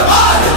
Come on!